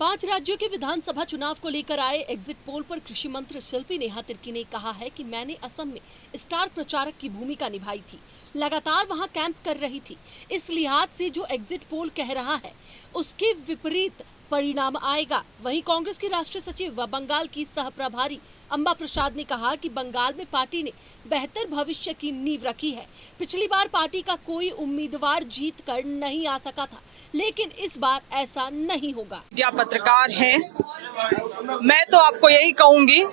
5 राज्यों के विधानसभा चुनाव को लेकर आए एग्जिट पोल पर कृषि मंत्री शिल्पी नेहा तिर्की ने कहा है कि मैंने असम में स्टार प्रचारक की भूमिका निभाई थी, लगातार वहां कैंप कर रही थी। इस लिहाज से जो एग्जिट पोल कह रहा है उसके विपरीत परिणाम आएगा। वहीं कांग्रेस की राष्ट्रीय सचिव व बंगाल की सह प्रभारी अंबा प्रसाद ने कहा कि बंगाल में पार्टी ने बेहतर भविष्य की नींव रखी है। पिछली बार पार्टी का कोई उम्मीदवार जीत कर नहीं आ सका था, लेकिन इस बार ऐसा नहीं होगा। मीडिया पत्रकार हैं, मैं तो आपको यही कहूंगी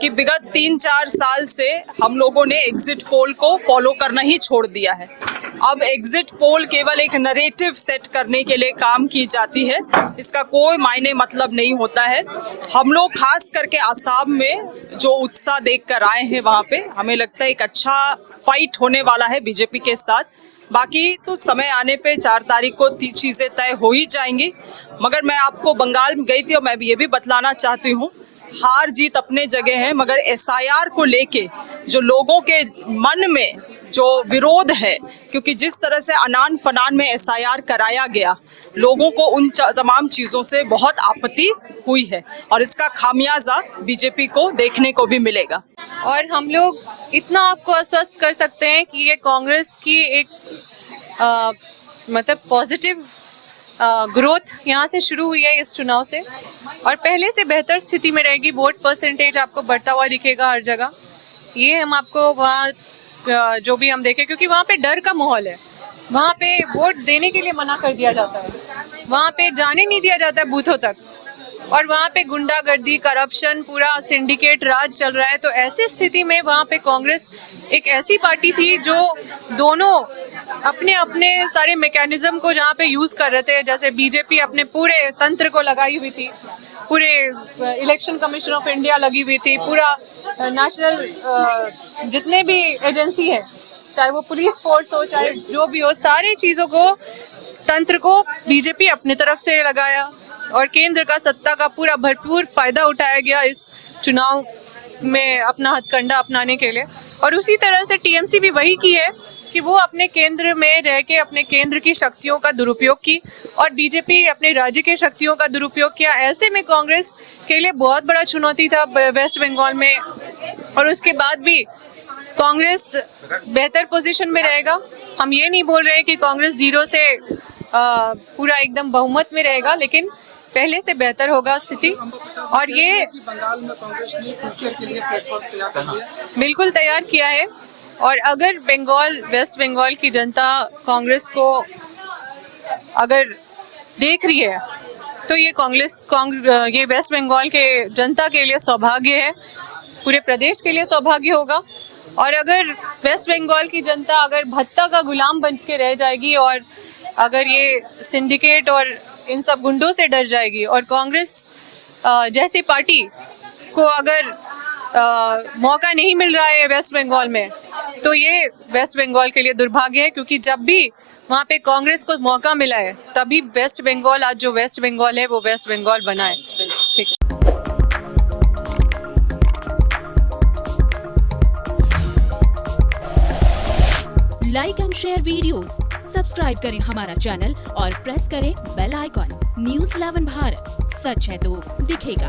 कि विगत 3-4 साल से हम लोगों ने एग्जिट पोल को फॉलो करना ही छोड़ दिया है। अब एग्जिट पोल केवल एक नरेटिव सेट करने के लिए काम की जाती है, इसका कोई मायने मतलब नहीं होता है। हम लोग खास करके आसाम में जो उत्साह देख कर आए हैं, वहाँ पे हमें लगता है एक अच्छा फाइट होने वाला है बीजेपी के साथ। बाकी तो समय आने पे 4 तारीख को चीज़ें तय हो ही जाएंगी। मगर मैं आपको बंगाल में गई थी और मैं ये भी बतलाना चाहती हूँ, हार जीत अपने जगह है, मगर एसआईआर को लेके जो लोगों के मन में जो विरोध है, क्योंकि जिस तरह से अनान फनान में एसआईआर कराया गया, लोगों को उन तमाम चीज़ों से बहुत आपत्ति हुई है और इसका खामियाजा बीजेपी को देखने को भी मिलेगा। और हम लोग इतना आपको आश्वस्त कर सकते हैं कि ये कांग्रेस की एक मतलब पॉजिटिव ग्रोथ यहाँ से शुरू हुई है इस चुनाव से, और पहले से बेहतर स्थिति में रहेगी। वोट परसेंटेज आपको बढ़ता हुआ दिखेगा हर जगह। ये हम आपको वहाँ जो भी हम देखें, क्योंकि वहाँ पे डर का माहौल है, वहाँ पे वोट देने के लिए मना कर दिया जाता है, वहाँ पे जाने नहीं दिया जाता है बूथों तक, और वहाँ पे गुंडागर्दी, करप्शन, पूरा सिंडिकेट राज चल रहा है। तो ऐसी स्थिति में वहाँ पे कांग्रेस एक ऐसी पार्टी थी जो दोनों अपने अपने सारे मैकेनिज्म को जहाँ पे यूज कर रहे थे। जैसे बीजेपी अपने पूरे तंत्र को लगाई हुई थी, पूरे इलेक्शन कमीशन ऑफ इंडिया लगी हुई थी, पूरा नेशनल जितने भी एजेंसी है, चाहे वो पुलिस फोर्स हो, चाहे जो भी हो, सारी चीज़ों को, तंत्र को बीजेपी अपने तरफ से लगाया और केंद्र का सत्ता का पूरा भरपूर फायदा उठाया गया इस चुनाव में अपना हथकंडा अपनाने के लिए। और उसी तरह से टीएमसी भी वही की है कि वो अपने केंद्र में रह के अपने केंद्र की शक्तियों का दुरुपयोग की, और बीजेपी अपने राज्य के शक्तियों का दुरुपयोग किया। ऐसे में कांग्रेस के लिए बहुत बड़ा चुनौती था वेस्ट बंगाल में, और उसके बाद भी कांग्रेस बेहतर पोजीशन में रहेगा। हम ये नहीं बोल रहे कि कांग्रेस जीरो से पूरा एकदम बहुमत में रहेगा, लेकिन पहले से बेहतर होगा स्थिति। और ये बंगाल में कांग्रेस ने फ्यूचर के लिए प्लेटफॉर्म तैयार कर दिया, बिल्कुल तैयार किया है। और अगर वेस्ट बंगाल की जनता कांग्रेस को अगर देख रही है, तो ये वेस्ट बंगाल के जनता के लिए सौभाग्य है, पूरे प्रदेश के लिए सौभाग्य होगा। और अगर वेस्ट बंगाल की जनता अगर भत्ता का गुलाम बन के रह जाएगी, और अगर ये सिंडिकेट और इन सब गुंडों से डर जाएगी, और कांग्रेस जैसी पार्टी को अगर मौका नहीं मिल रहा है वेस्ट बंगाल में, तो ये वेस्ट बंगाल के लिए दुर्भाग्य है। क्योंकि जब भी वहाँ पे कांग्रेस को मौका मिला है, तभी वेस्ट बंगाल, आज जो वेस्ट बंगाल है, वो वेस्ट बंगाल बना है। ठीक है। Like and share videos, subscribe करें हमारा चैनल और प्रेस करें बेल आइकॉन। न्यूज़ 11 भारत, सच है तो दिखेगा।